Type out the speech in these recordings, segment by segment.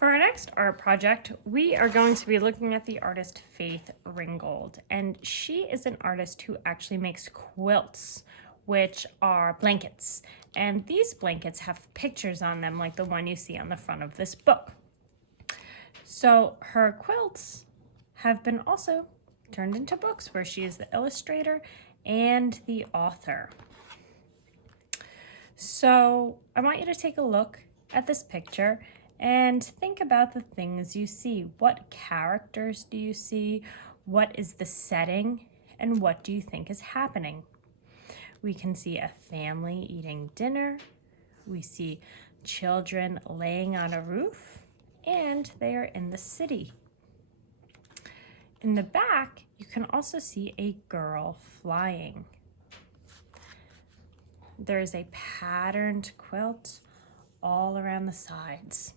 For our next art project, we are going to be looking at the artist Faith Ringgold, and she is an artist who actually makes quilts, which are blankets. And these blankets have pictures on them like the one you see on the front of this book. So her quilts have been also turned into books where she is the illustrator and the author. So I want you to take a look at this picture and think about the things you see. What characters do you see? What is the setting? And what do you think is happening? We can see a family eating dinner. We see children laying on a roof, and they are in the city. In the back, you can also see a girl flying. There is a patterned quilt all around the sides.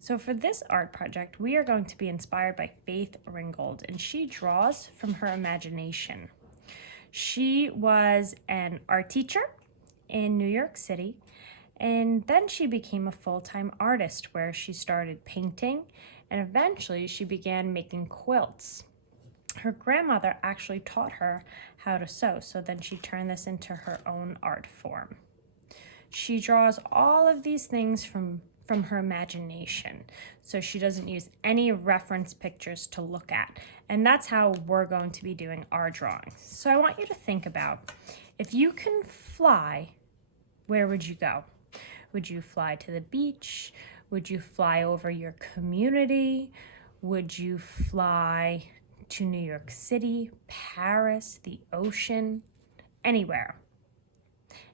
So for this art project, we are going to be inspired by Faith Ringgold, and she draws from her imagination. She was an art teacher in New York City, and then she became a full-time artist where she started painting, and eventually she began making quilts. Her grandmother actually taught her how to sew, so then she turned this into her own art form. She draws all of these things from her imagination, so she doesn't use any reference pictures to look at. And that's how we're going to be doing our drawings. So I want you to think about, if you can fly, where would you go? Would you fly to the beach? Would you fly over your community? Would you fly to New York City, Paris, the ocean, anywhere?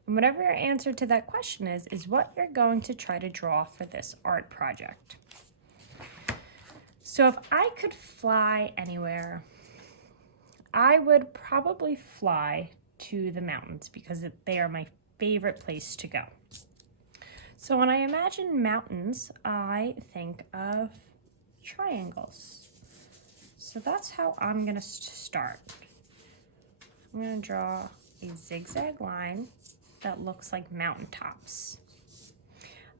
And whatever your answer to that question is what you're going to try to draw for this art project. So if I could fly anywhere, I would probably fly to the mountains because they are my favorite place to go. So when I imagine mountains, I think of triangles. So that's how I'm gonna start. I'm gonna draw a zigzag line that looks like mountaintops.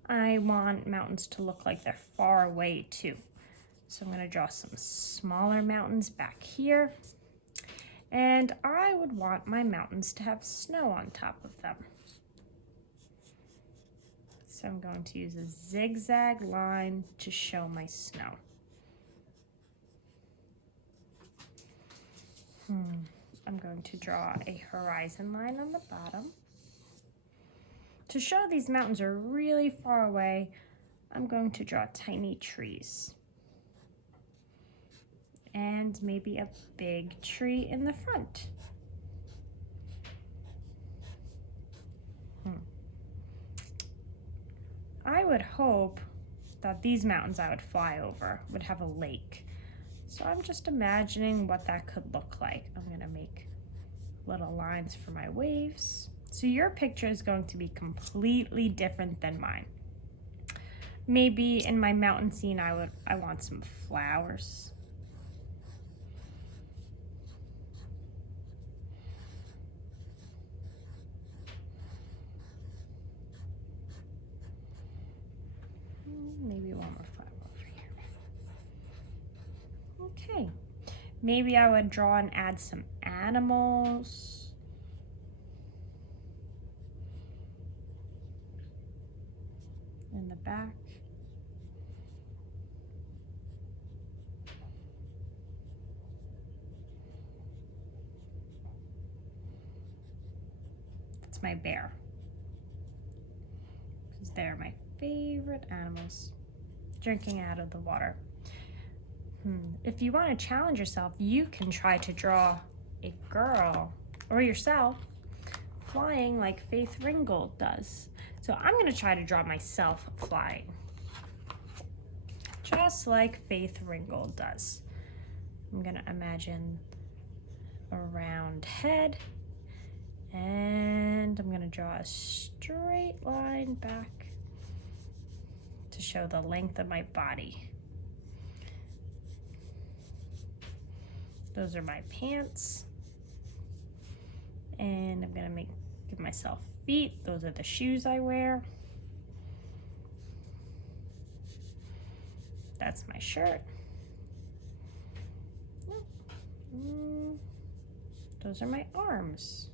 I want mountains to look like they're far away too. So I'm gonna draw some smaller mountains back here. And I would want my mountains to have snow on top of them. So I'm going to use a zigzag line to show my snow. I'm going to draw a horizon line on the bottom. To show these mountains are really far away, I'm going to draw tiny trees. And maybe a big tree in the front. I would hope that these mountains I would fly over would have a lake. So I'm just imagining what that could look like. I'm gonna make little lines for my waves. So your picture is going to be completely different than mine. Maybe in my mountain scene, I want some flowers. Maybe one more flower over here. Okay, maybe I would draw and add some animals. In the back. That's my bear. Because they're my favorite animals, drinking out of the water. If you want to challenge yourself, you can try to draw a girl or yourself flying like Faith Ringgold does. So I'm going to try to draw myself flying, just like Faith Ringgold does. I'm going to imagine a round head, and I'm going to draw a straight line back to show the length of my body. Those are my pants. And I'm going to give myself feet. Those are the shoes I wear. that's my shirt. Those are my arms.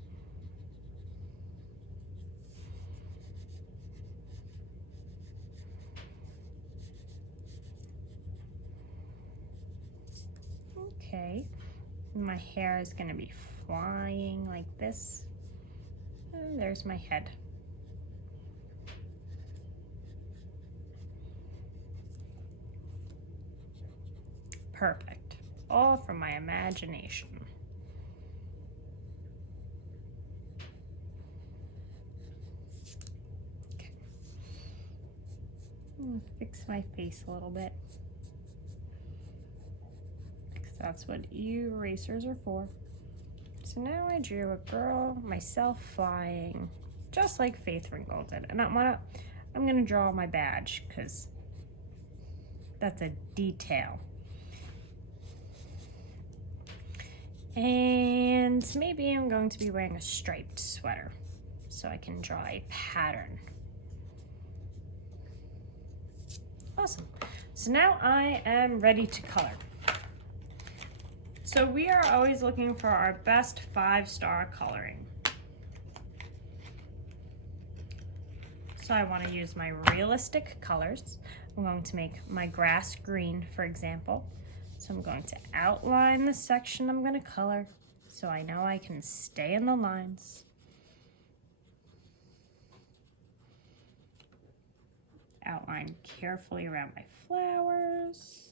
Okay, my hair is going to be flying like this. And there's my head. Perfect. All from my imagination. Okay. Fix my face a little bit. That's what erasers are for. So now I drew a girl, myself flying, just like Faith Ringgold did. And I'm gonna draw my badge because that's a detail. And maybe I'm going to be wearing a striped sweater so I can draw a pattern. Awesome. So now I am ready to color. So we are always looking for our best 5-star coloring. So I want to use my realistic colors. I'm going to make my grass green, for example. So I'm going to outline the section I'm going to color so I know I can stay in the lines. Outline carefully around my flowers.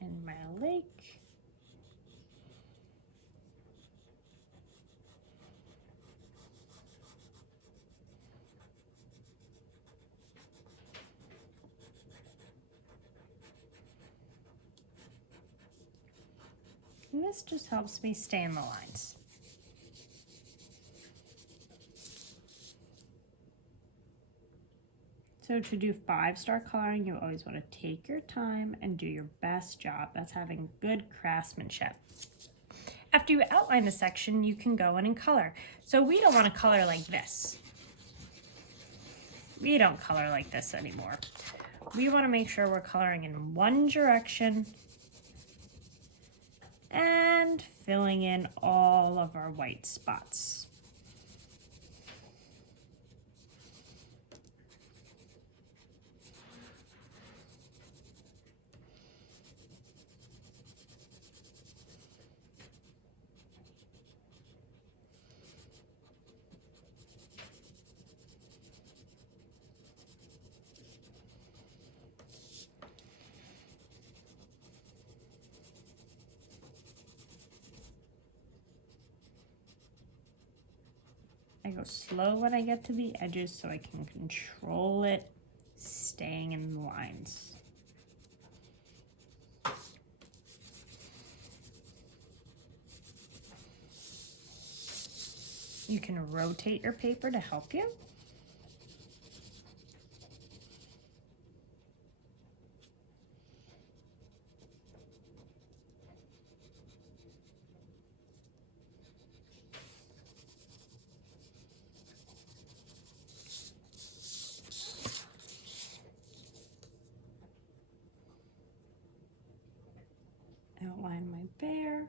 And my lake. And this just helps me stay in the lines. So to do 5-star coloring, you always want to take your time and do your best job. That's having good craftsmanship. After you outline the section, you can go in and color. So we don't want to color like this. We don't color like this anymore. We want to make sure we're coloring in one direction and filling in all of our white spots. I go slow when I get to the edges so I can control it, staying in the lines. You can rotate your paper to help you. Outline my bear.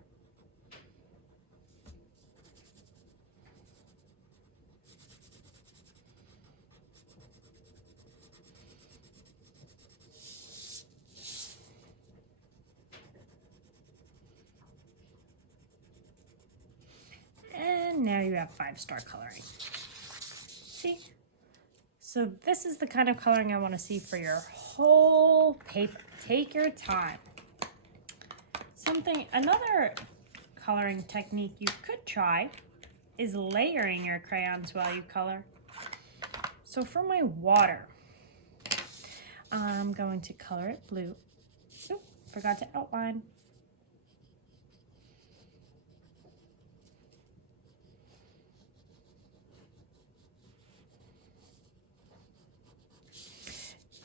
And now you have 5-star coloring. See? So this is the kind of coloring I want to see for your whole paper. Take your time. Another coloring technique you could try is layering your crayons while you color. So for my water, I'm going to color it blue. Oop, forgot to outline.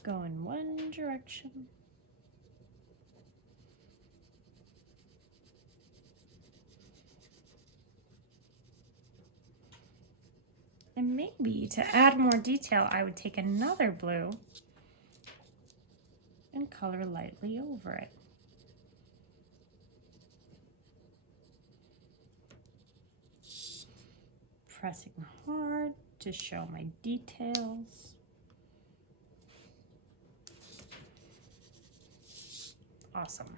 Go in one direction. And maybe to add more detail, I would take another blue and color lightly over it. Pressing hard to show my details. Awesome.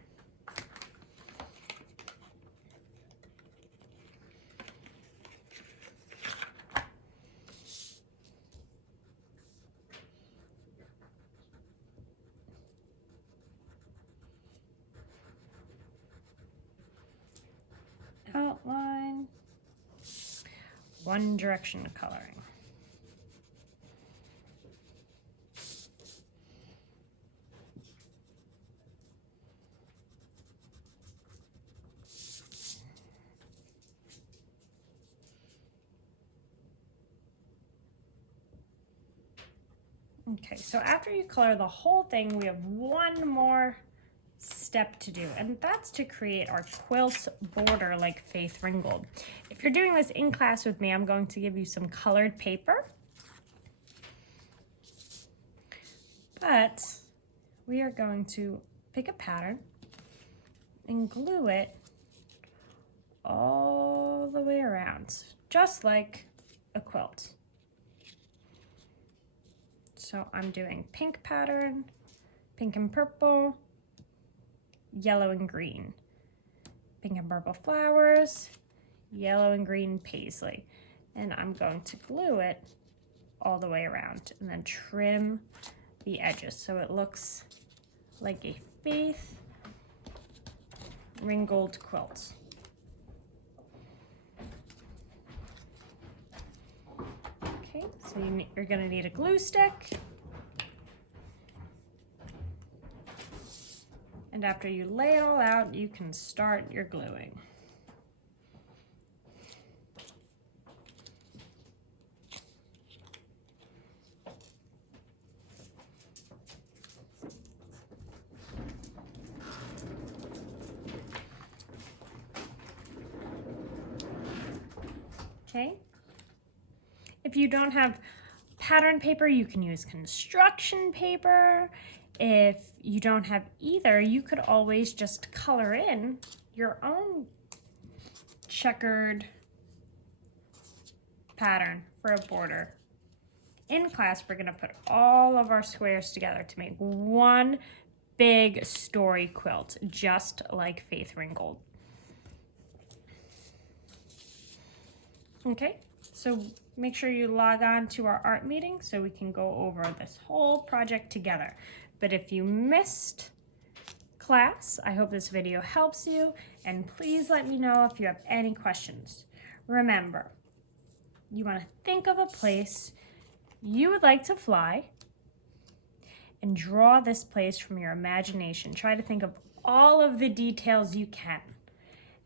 Outline, one direction coloring. Okay, so after you color the whole thing, we have one more step to do, and that's to create our quilt border like Faith Ringgold. If you're doing this in class with me, I'm going to give you some colored paper, but we are going to pick a pattern and glue it all the way around, just like a quilt. So I'm doing pink pattern, pink and purple, yellow and green, pink and purple flowers, yellow and green paisley. And I'm going to glue it all the way around and then trim the edges so it looks like a Faith Ringgold quilt. Okay, so you're going to need a glue stick. And after you lay it all out, you can start your gluing. Okay. If you don't have pattern paper, you can use construction paper. If you don't have either, you could always just color in your own checkered pattern for a border. In class, we're going to put all of our squares together to make one big story quilt, just like Faith Ringgold. Okay, so make sure you log on to our art meeting so we can go over this whole project together. But if you missed class, I hope this video helps you, and please let me know if you have any questions. Remember, you want to think of a place you would like to fly and draw this place from your imagination. Try to think of all of the details you can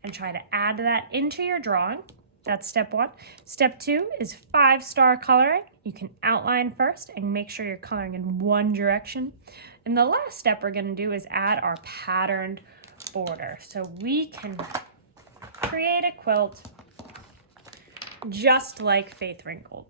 and try to add that into your drawing. That's step one. Step two is 5-star coloring. You can outline first and make sure you're coloring in one direction. And the last step we're going to do is add our patterned border. So we can create a quilt just like Faith Ringgold.